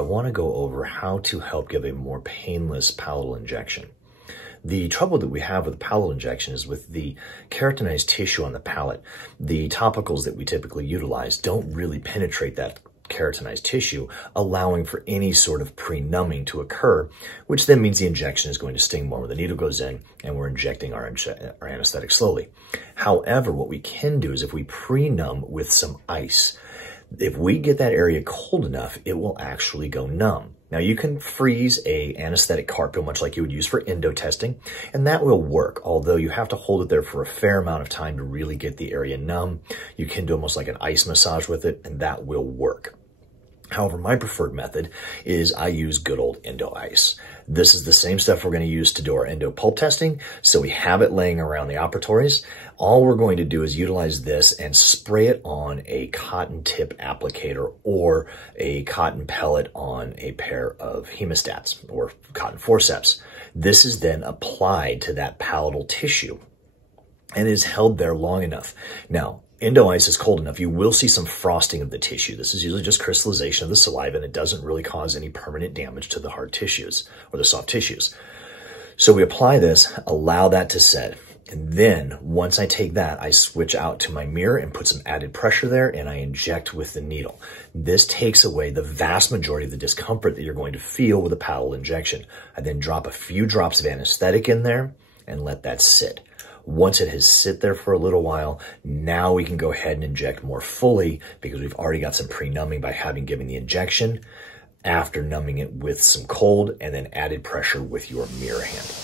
I want to go over how to help give a more painless palatal injection. The trouble that we have with the palatal injection is with the keratinized tissue on the palate. The topicals that we typically utilize don't really penetrate that keratinized tissue, allowing for any sort of pre-numbing to occur, which then means the injection is going to sting more. The needle goes in and we're injecting our anesthetic slowly. However, what we can do is if we pre-numb with some ice, if we get that area cold enough, it will actually go numb. Now you can freeze a anesthetic carpio, much like you would use for endo testing, and that will work, although you have to hold it there for a fair amount of time to really get the area numb. You can do almost like an ice massage with it, and that will work. However, my preferred method is I use good old endo ice. This is the same stuff we're going to use to do our endo pulp testing, so we have it laying around the operatories. All we're going to do is utilize this and spray it on a cotton tip applicator or a cotton pellet on a pair of hemostats or cotton forceps. This is then applied to that palatal tissue and is held there long enough. Now, endo ice is cold enough. You will see some frosting of the tissue. This is usually just crystallization of the saliva, and it doesn't really cause any permanent damage to the hard tissues or the soft tissues. So we apply this, allow that to set. And then once I take that, I switch out to my mirror and put some added pressure there, and I inject with the needle. This takes away the vast majority of the discomfort that you're going to feel with a palatal injection. I then drop a few drops of anesthetic in there and let that sit. Once it has sit there for a little while, now we can go ahead and inject more fully because we've already got some pre-numbing by having given the injection, after numbing it with some cold, and then added pressure with your mirror handle.